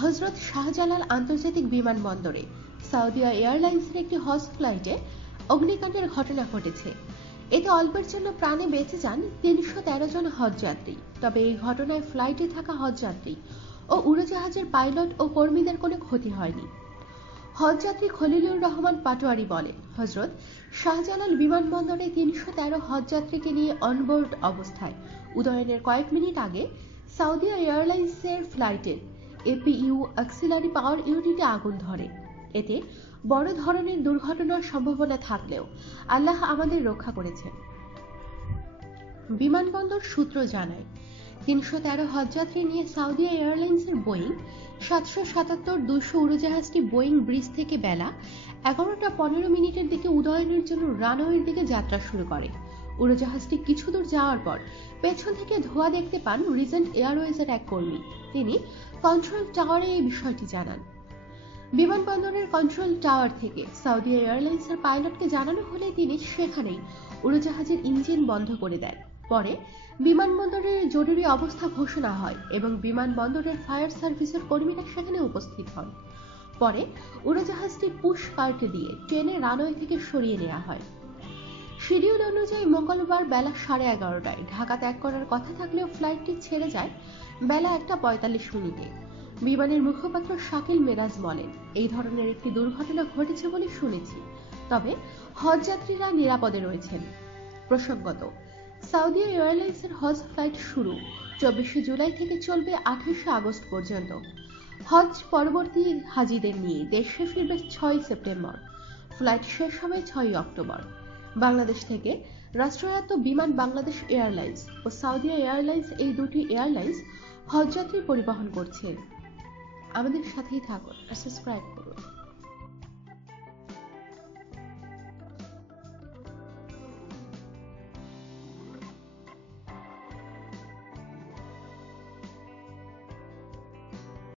হযরত শাহজালাল আন্তর্জাতিক বিমানবন্দরে সাউদিয়া এয়ারলাইন্সের একটি হজ ফ্লাইটে অগ্নিকাণ্ডের ঘটনা ঘটেছে। এতে অল্পের জন্য প্রাণে বেঁচে যান ৩১৩ জন হজযাত্রী। তবে এই ঘটনায় ফ্লাইটে থাকা হজযাত্রী ও উড়োজাহাজের পাইলট ও কর্মীদের কোনো ক্ষতি হয়নি। হজযাত্রী খলিলুর রহমান পাটোয়ারি বলেন, হযরত শাহজালাল বিমানবন্দরে ৩১৩ হজযাত্রীকে নিয়ে অনবোর্ড অবস্থায় উড্ডয়নের কয়েক মিনিট আগে সাউদিয়া এয়ারলাইন্সের ফ্লাইটের এপিইউ অক্সিলারি পাওয়ার ইউনিটে আগুন ধরে। এতে বড় ধরনের দুর্ঘটনার সম্ভাবনা থাকলেও আল্লাহ আমাদের রক্ষা করেছেন। বিমানবন্দর সূত্র জানায়, ৩১৩ হজযাত্রী নিয়ে সাউদিয়া এয়ারলাইন্সের বোয়িং ৭৭৭-২০০ উড়োজাহাজটি বোয়িং ব্রিজ থেকে বেলা ১১টা ১৫ দিকে উড্ডয়নের জন্য রানওয়ের দিকে যাত্রা শুরু করে। উড়োজাহাজটি কিছু দূর যাওয়ার পর পেছন থেকে ধোঁয়া দেখতে পান রিজেন্ট এয়ারওয়েজের এক কর্মী। তিনি কন্ট্রোল টাওয়ারে এই বিষয়টি জানান। বিমানবন্দরের কন্ট্রোল টাওয়ার থেকে সাউদিয়া এয়ারলাইন্সের পাইলটকে জানানো হলে তিনি সেখানেই উড়োজাহাজের ইঞ্জিন বন্ধ করে দেন। পরে বিমানবন্দরের জরুরি অবস্থা ঘোষণা হয় এবং বিমানবন্দরের ফায়ার সার্ভিসের কর্মীরা সেখানে উপস্থিত হন। পরে উড়োজাহাজটি পুশ কার্ট দিয়ে টেনে রানওয়ে থেকে সরিয়ে নেওয়া হয়। শিডিউল অনুযায়ী মঙ্গলবার বেলা 11:30টায় ঢাকা ত্যাগ করার কথা থাকলেও ফ্লাইটটি ছেড়ে যায় বেলা 1টা 45। বিমানের মুখপাত্র শাকিল মেরাজ বলেন, এই ধরনের একটি দুর্ঘটনা ঘটেছে বলে শুনেছি, তবে হজযাত্রীরা নিরাপদে রয়েছেন। প্রসঙ্গত, সাউদিয়া এয়ারলাইন্সের হজ ফ্লাইট শুরু 24শে জুলাই থেকে চলবে 28শে আগস্ট পর্যন্ত। হজ পরবর্তী হাজিদের নিয়ে দেশে ফিরবে 6 সেপ্টেম্বর। ফ্লাইট শেষ হবে 6 অক্টোবর। বাংলাদেশ থেকে রাষ্ট্রায়ত্ত বিমান বাংলাদেশ এয়ারলাইন্স ও সাউদিয়া এয়ারলাইন্স এই দুটি এয়ারলাইন্স হজযাত্রী পরিবহন করছে। আমাদের সাথেই থাকুন আর সাবস্ক্রাইব করুন।